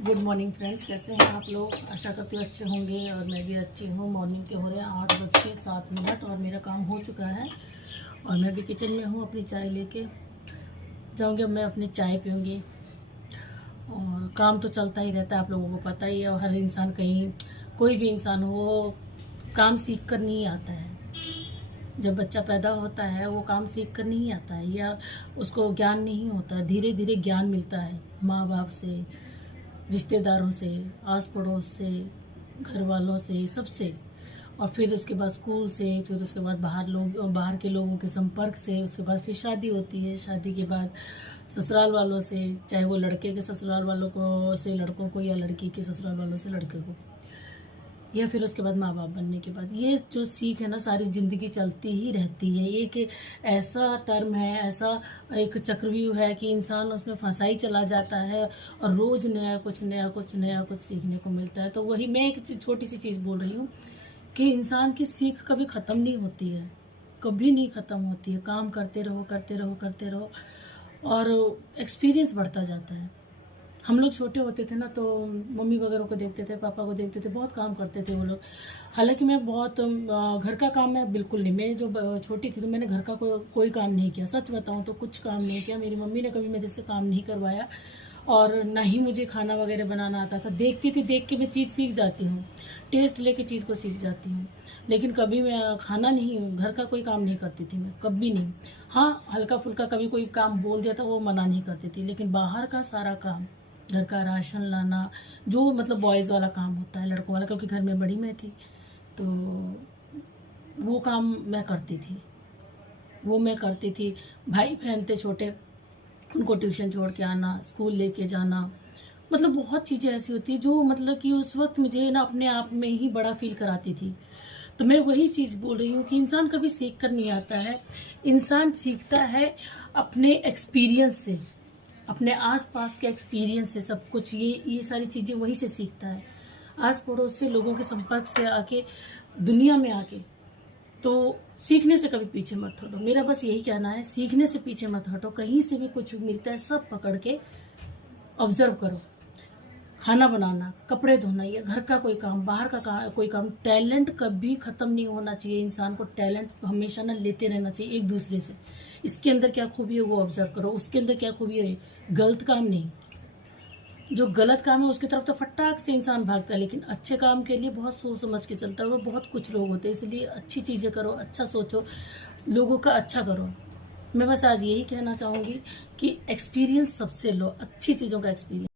Good morning friends, कैसे हैं आप लोग। आशा करती हूँ अच्छे होंगे और मैं भी अच्छी हूँ। मॉर्निंग के हो रहे हैं 8:07 और मेरा काम हो चुका है और मैं भी किचन में हूँ। अपनी चाय लेके जाऊँगी, मैं अपनी चाय पीऊँगी। और काम तो चलता ही रहता है, आप लोगों को पता ही है। और हर इंसान, कहीं कोई भी इंसान हो, काम सीख कर नहीं आता है। जब बच्चा पैदा होता है वो काम सीख कर नहीं आता है, या उसको ज्ञान नहीं होता। धीरे धीरे ज्ञान मिलता है माँ बाप से, रिश्तेदारों से, आस पड़ोस से, घर वालों से, सबसे। और फिर उसके बाद स्कूल से, फिर उसके बाद बाहर के लोगों के संपर्क से, उसके बाद फिर शादी होती है। शादी के बाद ससुराल वालों से, चाहे वो लड़के के ससुराल वालों को से लड़कों को, या लड़की के ससुराल वालों से लड़के को, या फिर उसके बाद माँ बाप बनने के बाद। ये जो सीख है ना, सारी ज़िंदगी चलती ही रहती है। एक ऐसा टर्म है, ऐसा एक चक्रव्यूह है कि इंसान उसमें फंसा ही चला जाता है और रोज़ नया कुछ सीखने को मिलता है। तो वही मैं एक छोटी सी चीज़ बोल रही हूँ कि इंसान की सीख कभी ख़त्म नहीं होती है, कभी नहीं ख़त्म होती है। काम करते रहो करते रहो और एक्सपीरियंस बढ़ता जाता है। हम लोग छोटे होते थे ना, तो मम्मी वगैरह को देखते थे, पापा को देखते थे, बहुत काम करते थे वो लोग। हालांकि मैं बहुत घर का काम मैं बिल्कुल नहीं, मैं जो छोटी थी तो मैंने घर का कोई काम नहीं किया। सच बताऊं तो कुछ काम नहीं किया। मेरी मम्मी ने कभी मेरे से काम नहीं करवाया और ना ही मुझे खाना वगैरह बनाना आता था। देखती थी, देख के मैं चीज़ सीख जाती हूँ, टेस्ट लेके चीज़ को सीख जाती हूँ। लेकिन कभी मैं खाना नहीं, घर का कोई काम नहीं करती थी मैं, कभी नहीं। हाँ, हल्का फुल्का कभी कोई काम बोल दिया था, वो मना नहीं करती थी। लेकिन बाहर का सारा काम, घर का राशन लाना, जो मतलब बॉयज़ वाला काम होता है, लड़कों वाला, क्योंकि घर में बड़ी मैं थी तो वो काम मैं करती थी। भाई बहन थे छोटे, उनको ट्यूशन छोड़ के आना, स्कूल लेके जाना, मतलब बहुत चीज़ें ऐसी होती है जो मतलब कि उस वक्त मुझे ना अपने आप में ही बड़ा फील कराती थी। तो मैं वही चीज़ बोल रही हूँ कि इंसान कभी सीख कर नहीं आता है। इंसान सीखता है अपने एक्सपीरियंस से, अपने आसपास के एक्सपीरियंस से। सब कुछ ये सारी चीज़ें वहीं से सीखता है, आस पड़ोस से, लोगों के संपर्क से आके, दुनिया में आके। तो सीखने से कभी पीछे मत हटो, मेरा बस यही कहना है। सीखने से पीछे मत हटो, कहीं से भी कुछ भी मिलता है सब पकड़ के ऑब्जर्व करो। खाना बनाना, कपड़े धोना, या घर का कोई काम, बाहर का कोई काम, टैलेंट कभी ख़त्म नहीं होना चाहिए। इंसान को टैलेंट हमेशा ना लेते रहना चाहिए एक दूसरे से। इसके अंदर क्या खूबी है वो ऑब्जर्व करो, उसके अंदर क्या खूबी है। गलत काम नहीं, जो गलत काम है उसकी तरफ तो फटाक से इंसान भागता है, लेकिन अच्छे काम के लिए बहुत सोच समझ के चलता है। वो बहुत कुछ लोग होते हैं, इसलिए अच्छी चीज़ें करो, अच्छा सोचो, लोगों का अच्छा करो। मैं बस आज यही कहना चाहूँगी कि एक्सपीरियंस सबसे लो, अच्छी चीज़ों का एक्सपीरियंस।